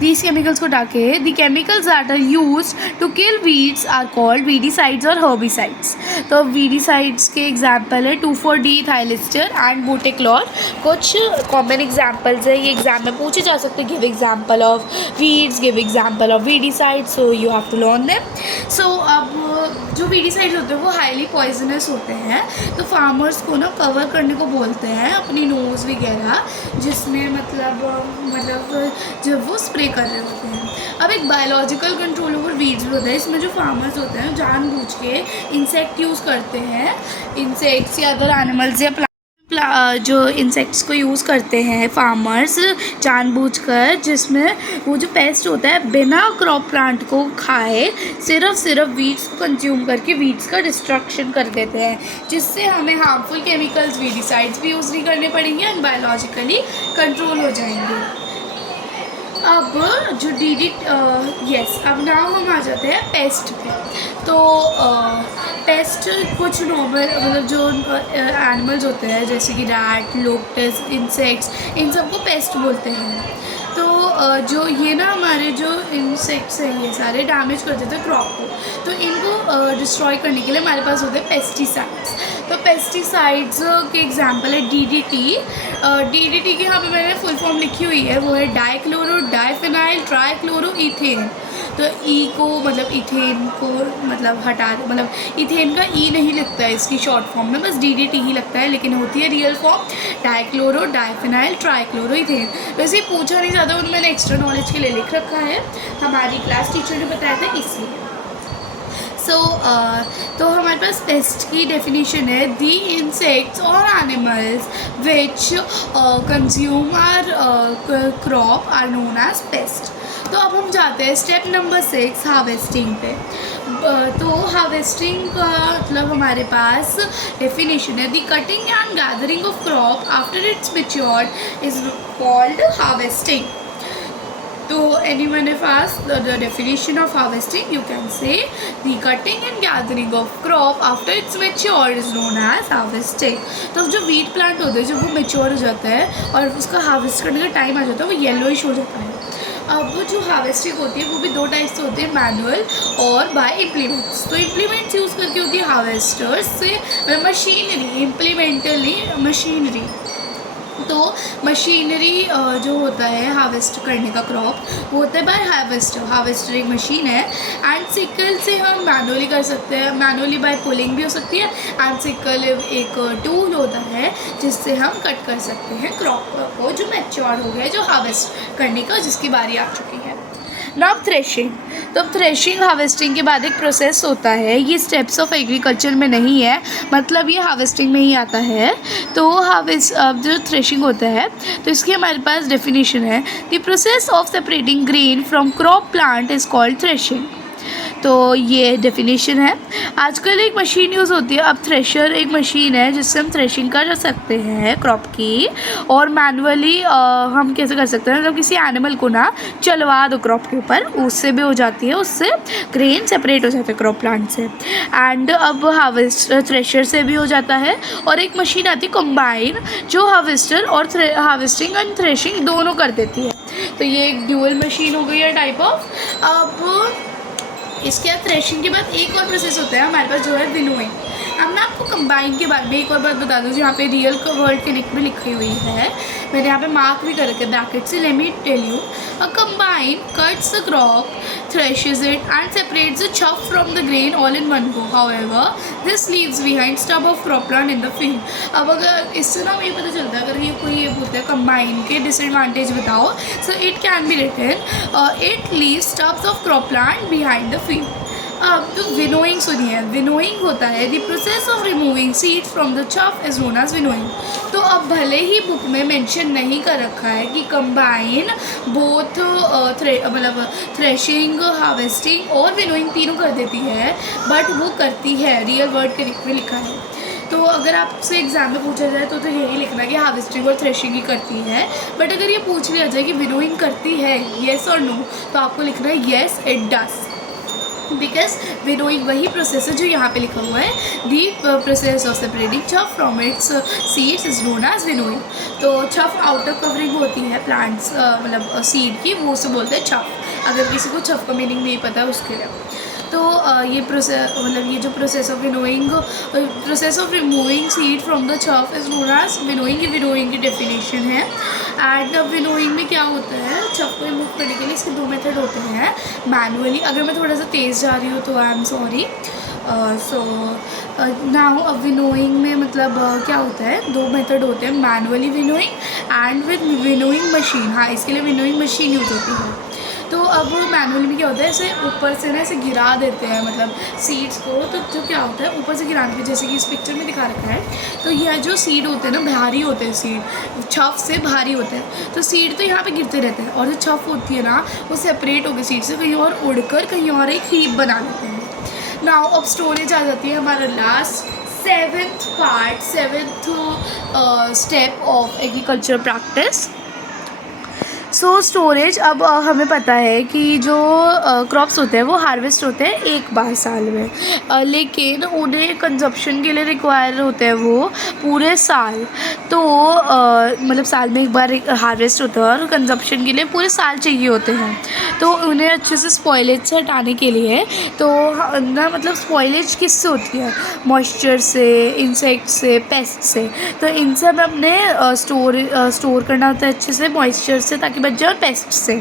these chemicals को डाके the chemicals that are used to kill weeds are called weedicides और herbicides। तो weedicides के एग्जाम्पल है 2,4-D थाइलिस्टर एंड बूटेक्लोर। कुछ कॉमन एग्जाम्पल्स है, ये एग्जाम में पूछे जा सकते हैं। Give example of weeds, give example of weedicide, so you have to learn them. So अब जो वीडीसाइड्स होते हैं वो हाईली पॉइजनस होते हैं, तो फार्मर्स को ना कवर करने को बोलते हैं अपनी नोज़ वगैरह, जिसमें मतलब जब वो स्प्रे कर रहे होते हैं। अब एक बायोलॉजिकल कंट्रोल ओवर वीड्स भी होता है, इसमें जो फार्मर्स होते हैं जानबूझ के इंसेक्ट यूज़ करते हैं, इंसेक्ट्स या अदर एनिमल्स या जो इंसेक्ट्स को यूज़ करते हैं फार्मर्स जानबूझकर, जिसमें वो जो पेस्ट होता है बिना क्रॉप प्लांट को खाए सिर्फ वीड्स को कंज्यूम करके वीड्स का डिस्ट्रक्शन कर देते हैं, जिससे हमें हार्मफुल केमिकल्स वीडीसाइड्स भी यूज़ नहीं करने पड़ेंगे एंड बायोलॉजिकली कंट्रोल हो जाएंगे। अब जो अब नाउ हम आ जाते हैं पेस्ट पे। तो पेस्ट कुछ नॉर्मल मतलब जो एनिमल्स होते हैं जैसे कि रैट, लोकस, इंसेक्ट्स, इन सबको पेस्ट बोलते हैं। तो जो ये ना हमारे जो इंसेक्ट्स हैं ये सारे डैमेज कर देते हैं क्रॉप को, तो इनको डिस्ट्रॉय करने के लिए हमारे पास होते हैं पेस्टिसाइड्स। तो पेस्टिसाइड्स के एग्जांपल है डीडीटी। डीडीटी के यहाँ पे मैंने फुल फॉर्म लिखी हुई है, वो है डाइक्लोरो डाइफेनाइल ट्राइक्लोरोइथेन। तो ई को मतलब इथेन को मतलब हटा, मतलब इथेन का ई नहीं लिखता है इसकी शॉर्ट फॉर्म में, बस डीडीटी ही लगता है, लेकिन होती है रियल फॉर्म डाइक्लोरो डाइफेनाइल ट्राइक्लोरोइथेन। वैसे ही पूछा नहीं जाता, उन्होंने मैंने एक्स्ट्रा नॉलेज के लिए लिख रखा है, हमारी क्लास टीचर ने बताया था इसलिए। तो हमारे पास पेस्ट की डेफिनेशन है, दी इंसेक्ट्स और animals which consume our crop are known as pest. तो अब हम जाते हैं स्टेप नंबर 6 हार्वेस्टिंग पे। तो हार्वेस्टिंग का मतलब हमारे पास डेफिनेशन है, the cutting and gathering of crop after its matured is called harvesting. तो anyone if asked the definition of harvesting, you can say the cutting and gathering of crop after it's mature is known as harvesting। तो जो wheat plant होता है जब वो mature हो जाता है और उसका हार्वेस्ट करने का टाइम आ जाता है वो येलोइश हो जाता है। अब वो जो हार्वेस्टिंग होती है वो भी 2 टाइप से होती है, मैनुअल और बाय इम्प्लीमेंट्स। तो इम्प्लीमेंट्स यूज़ करके होती है हार्वेस्टर्स से, मशीनरी, इम्प्लीमेंटली मशीनरी। तो मशीनरी जो होता है हार्वेस्ट करने का क्रॉप वो होता है बाय हार्वेस्टर। हार्वेस्टर एक मशीन है एंड सिकल से हम मैनुअली कर सकते हैं, मैनुअली बाय पुलिंग भी हो सकती है एंड सिकल एक टूल होता है जिससे हम कट कर सकते हैं क्रॉप को जो मैच्योर हो गया है, जो हार्वेस्ट करने का जिसकी बारी आ चुकी है। Now threshing. तो थ्रेशिंग हार्वेस्टिंग के बाद एक प्रोसेस होता है, ये स्टेप्स ऑफ एग्रीकल्चर में नहीं है, मतलब ये हार्वेस्टिंग में ही आता है। तो अब जो थ्रेशिंग होता है तो इसकी हमारे पास डेफिनेशन है, the process of separating grain from crop plant is called threshing. तो ये डेफिनेशन है। आजकल एक मशीन यूज़ होती है, अब थ्रेशर एक मशीन है जिससे हम थ्रेशिंग कर सकते हैं क्रॉप की, और मैनुअली हम कैसे कर सकते हैं, मतलब किसी एनिमल को ना चलवा दो क्रॉप के ऊपर, उससे भी हो जाती है, उससे ग्रेन सेपरेट हो जाता है क्रॉप प्लांट से। एंड अब थ्रेशर से भी हो जाता है, और एक मशीन आती है कंबाइन जो हार्वेस्टर और हार्वेस्टिंग एंड थ्रेशिंग दोनों कर देती है। तो ये एक ड्यूअल मशीन हो गई है टाइप ऑफ। अब इसके बाद थ्रेशिंग के बाद एक और प्रोसेस होता है हमारे पास, जो है विनोइंग। अब मैं आपको कंबाइन के बारे में एक और बात बता दूँ, यहाँ पे रियल वर्ड कनेक्ट में लिखी हुई है, मैंने यहाँ पे मार्क भी कर रखे ब्रैकेट से। Let me tell you, a combine cuts the crop, threshes it and separates the chaff from the grain all in one go. However this leaves behind stub of crop plant in the field. अब अगर इससे ना ये पता चलता है, अगर ये कोई ये बोलता है कंबाइन के डिसएडवांटेज बताओ, so it can be written it leaves stubs of crop plant behind the field. अब तो विनोइंग सुनिए, विनोइंग होता है the process of removing seeds from the chaff is known as winnowing. तो अब भले ही बुक में मेंशन नहीं कर रखा है कि कंबाइन बोथ मतलब थ्रेशिंग, हार्वेस्टिंग और विनोइंग तीनों कर देती है, बट वो करती है, रियल वर्ड के में लिखा है। तो अगर आपसे एग्जाम में पूछा जाए तो यही लिखना कि हार्वेस्टिंग और थ्रेशिंग ही करती है, बट अगर ये पूछ लिया जाए कि विनोइंग करती है येस और नो, तो आपको लिखना है yes it does, because winnowing वही प्रोसेस है जो यहाँ पे लिखा हुआ है, the process of separating chaff from its seeds is known as winnowing. तो chaff आउटर कवरिंग होती है प्लांट्स मतलब सीड की, वो उसे बोलते हैं chaff। अगर किसी को chaff का मीनिंग नहीं पता उसके लिए, तो ये प्रोसेस मतलब ये जो process of winnowing, process of removing seed from the chaff is known as winnowing, ये विनोइंग की डेफिनेशन है। एंड विनोइंग में क्या होता है, chaff को रिमूव करने के लिए इसके दो मेथड होते हैं, मैनुअली। अगर मैं थोड़ा सा तेज़ जा रही हूँ तो I am sorry. So now अब विनोइंग में मतलब क्या होता है, दो मेथड होते हैं, manually winnowing and with winnowing machine. हाँ, इसके लिए विनोइंग मशीन यूज़ होती है। तो अब मैनुअली में क्या होता है, ऐसे ऊपर से ना ऐसे गिरा देते हैं मतलब सीड्स को। तो जो क्या होता है, ऊपर से गिराने पे, जैसे कि इस पिक्चर में दिखा रखा है, तो यह जो सीड होते हैं ना भारी होते हैं, सीड chaff से भारी होते हैं, तो सीड तो यहाँ पे गिरते रहते हैं, और जो chaff होती है ना वो सेपरेट होकर सीड से कहीं और उड़कर कहीं और एक हीप बना लेते हैं। नाउ अब स्टोरेज आ जाती है हमारा last seventh part, seventh step of agriculture practice. So storage. अब हमें पता है कि जो क्रॉप्स होते हैं वो हार्वेस्ट होते हैं एक बार साल में, लेकिन उन्हें कंजप्शन के लिए रिक्वायर होते हैं वो पूरे साल। तो मतलब साल में एक बार हार्वेस्ट होता है और कंजप्शन के लिए पूरे साल चाहिए होते हैं। तो उन्हें अच्छे से स्पॉइलेज से हटाने के लिए, तो ना मतलब स्पॉइलेज किससे होती है, मॉइस्चर से, इंसेक्ट से, पेस्ट से। तो इनसे हमें अपने स्टोर करना होता है अच्छे से मॉइस्चर से, ताकि बच जाए, और पेस्ट से।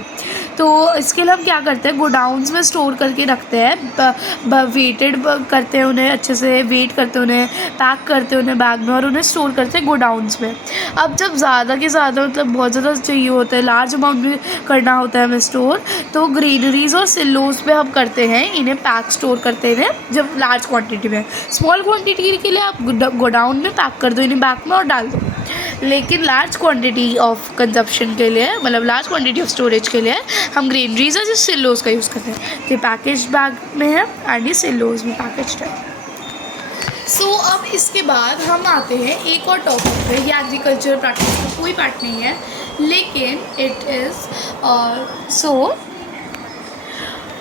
तो इसके लिए हम क्या करते हैं, गोडाउन्स में स्टोर करके रखते हैं, वेटेड करते हैं उन्हें, अच्छे से वेट करते हैं उन्हें, पैक करते हैं उन्हें बैग में, और उन्हें स्टोर करते हैं गोडाउन्स में। अब जब ज़्यादा के ज़्यादा मतलब बहुत ज़्यादा चाहिए होता है, लार्ज अमाउंट में करना होता है हमें स्टोर, तो ग्रीनरीज और सिलोज पे हम करते हैं इन्हें, पैक स्टोर करते हैं जब लार्ज क्वांटिटी में। स्मॉल क्वांटिटी के लिए आप गोडाउन में पैक कर दो इन्हें, बैग में और डाल दो। लेकिन लार्ज क्वांटिटी ऑफ कंजप्शन के लिए, मतलब लार्ज क्वांटिटी ऑफ स्टोरेज के लिए हम ग्रेनरीज या सिलोज का यूज़ करते हैं। तो पैकेज बैग में है एंड ये सिलोज में पैकेज है। सो अब इसके बाद हम आते हैं एक और टॉपिक पे, ये एग्रीकल्चर प्रैक्टिस का कोई पार्ट नहीं है, लेकिन it is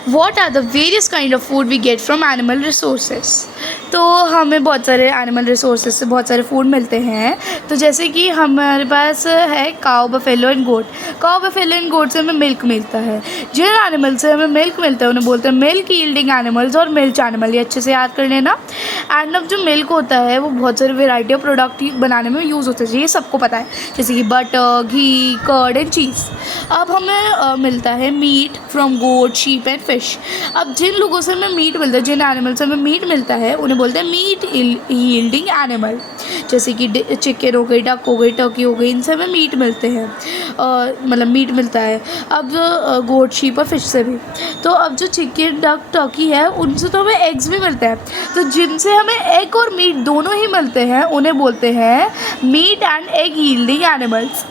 what are the various kind of food we get from animal resources. तो हमें बहुत सारे एनिमल रिसोर्सेज से बहुत सारे फूड मिलते हैं। तो जैसे कि हमारे पास है cow, buffalo and goat. Cow, buffalo and goat से हमें मिल्क मिलता है। जिन एनिमल से हमें मिल्क मिलता है उन्हें बोलते हैं मिल्क यील्डिंग एनिमल्स और मिल्च एनिमल, ये अच्छे से याद कर लेना। एंड अब जो मिल्क होता है वो बहुत सारे वेराइटी ऑफ प्रोडक्ट बनाने में यूज़ होता है, ये सबको पता है, जैसे कि butter, ghee, curd and cheese. अब हमें मिलता है meat from goat, sheep and fish. Fish. अब जिन लोगों से हमें मीट मिलता है, जिन एनिमल से हमें मीट मिलता है उन्हें बोलते हैं मीट यील्डिंग एनिमल। जैसे कि चिकन हो गई, डक हो गई, टर्की हो गई, इनसे हमें मीट मिलते हैं, मतलब मीट मिलता है। अब गोट, शीप और फिश से भी। तो अब जो चिकन, डक, टर्की है उनसे तो हमें एग्स भी मिलते हैं। तो जिनसे हमें एग और मीट दोनों ही मिलते हैं उन्हें बोलते हैं meat and egg yielding animals.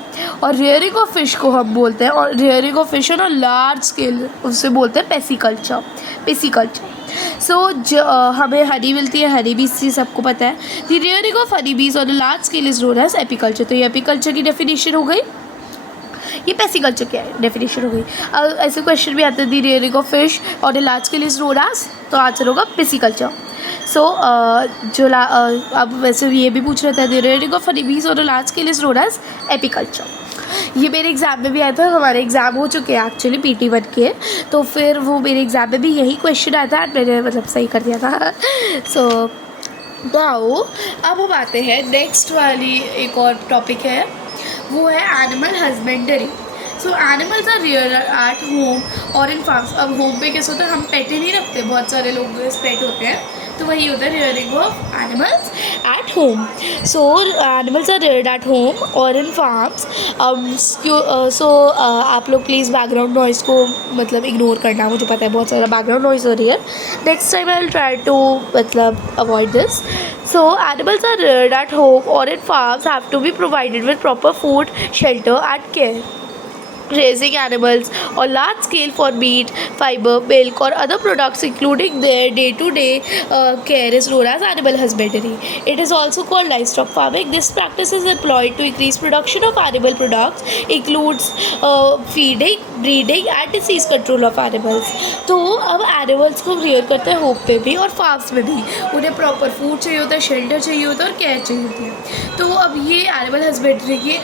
और रेयरिंग ऑफ फिश को हम बोलते हैं, और rearing of fish on large scale उसे बोलते हैं पेसिकल्चर। सो हमें हनी मिलती है, हनी बीज से सबको पता है। The rearing of honey bees on large scale is known as apiculture. तो ये एपीकल्चर की डेफिनेशन हो गई। ये पेसिकल्चर क्या है, डेफिनेशन हो गई। ऐसे क्वेश्चन भी आते हैं, the rearing of fish on large scale is known as, तो आंसर होगा पेसिकल्चर। सो अब वैसे ये भी पूछ रहा था, the rearing of honey bees on large scale is known as apiculture. ये मेरे एग्ज़ाम में भी आया था, हमारे एग्ज़ाम हो चुके हैं एक्चुअली PT1 के, तो फिर वो मेरे एग्ज़ाम में भी यही क्वेश्चन आया था, मैंने मतलब सही कर दिया था। सो नाउ अब हम आते हैं नेक्स्ट वाली एक और टॉपिक है, वो है animal husbandry. So animals are rear at home और इन फार्म्स। अब होम पे कैसे होता है, हम पेट ही नहीं रखते, बहुत सारे लोग पेट होते हैं, तो वही होता है rearing of animals at home. So animals are reared at home और इन फार्म्स। सो आप लोग प्लीज़ बैकग्राउंड नॉइज़ को मतलब इग्नोर करना, मुझे पता है बहुत सारा बैकग्राउंड नॉइज़ हो रही है। Next time I will try to मतलब avoid this. So animals are reared at home or in farms have to be provided with proper food, shelter and care. Raising animals on large scale for meat, fiber, milk or other products including their day-to-day care is known as animal husbandry. It is also called livestock farming. This practice is employed to increase production of animal products, includes feeding, breeding and disease control of animals. तो अब animals को rear करते हैं home पे भी और farms में भी। उन्हें प्रॉपर फूड चाहिए होता है, शेल्टर चाहिए होता है और केयर चाहिए होती है। तो अब ये एनिमल हस्बेंड्री की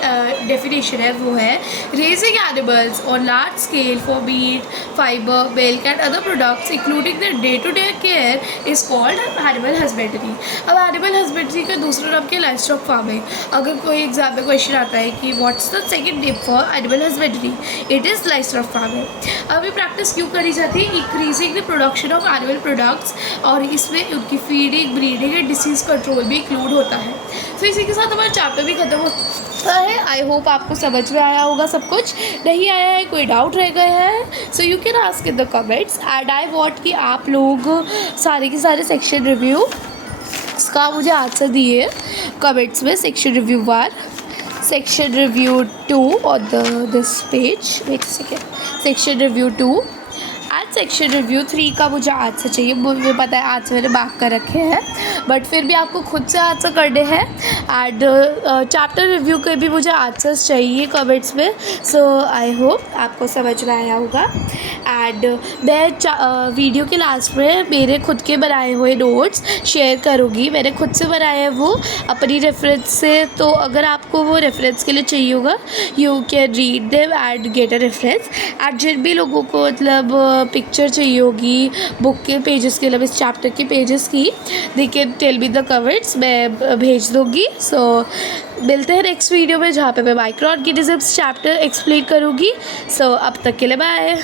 डेफिनेशन है, वो है raising animals on large scale for meat, fiber, milk and other products including their day-to-day care is called animal husbandry. अब animal husbandry का दूसरा नाम क्या, livestock farming। अगर कोई एग्जाम में क्वेश्चन आता है कि what's the second name for animal husbandry, it is livestock farming। अब ये प्रैक्टिस क्यों करी जाती है, increasing the production of animal products, और इसमें उनकी feeding, breeding and disease control भी इंक्लूड होता है। तो इसी के साथ हमारा चैप्टर भी खत्म होता है। आई होप आपको समझ में आया होगा सब कुछ। नहीं आया है, कोई डाउट रह गया है, सो you can ask in the comments and I want कि आप लोग सारे के सारे सेक्शन रिव्यू इसका मुझे आंसर दिए कमेंट्स में। Section review 1, section review 2 on this page, wait second, section review 2 and section review 3 का मुझे आंसर चाहिए। मुझे पता है आंसर मैंने मार्क कर रखे हैं, बट फिर भी आपको खुद से आंसर करने हैं। एंड चैप्टर रिव्यू के भी मुझे आंसर्स चाहिए कमेंट्स में। सो आई होप आपको समझ में आया होगा। एंड मैं वीडियो के लास्ट में मेरे खुद के बनाए हुए नोट्स शेयर करूँगी। मैंने खुद से बनाए हैं वो अपनी रेफरेंस से, तो अगर आपको वो रेफरेंस के लिए चाहिए होगा you can read them and get a reference. And जिन भी लोगों को मतलब पिक्चर चाहिए होगी बुक के पेजेस के, मतलब इस चैप्टर के पेजेस की, they can tell me the comments, मैं भेज दूँगी। सो मिलते हैं नेक्स्ट वीडियो में जहाँ पे मैं माइक्रो ऑर्गेनिजम्स चैप्टर एक्सप्लेन करूँगी। सो अब तक के लिए बाय।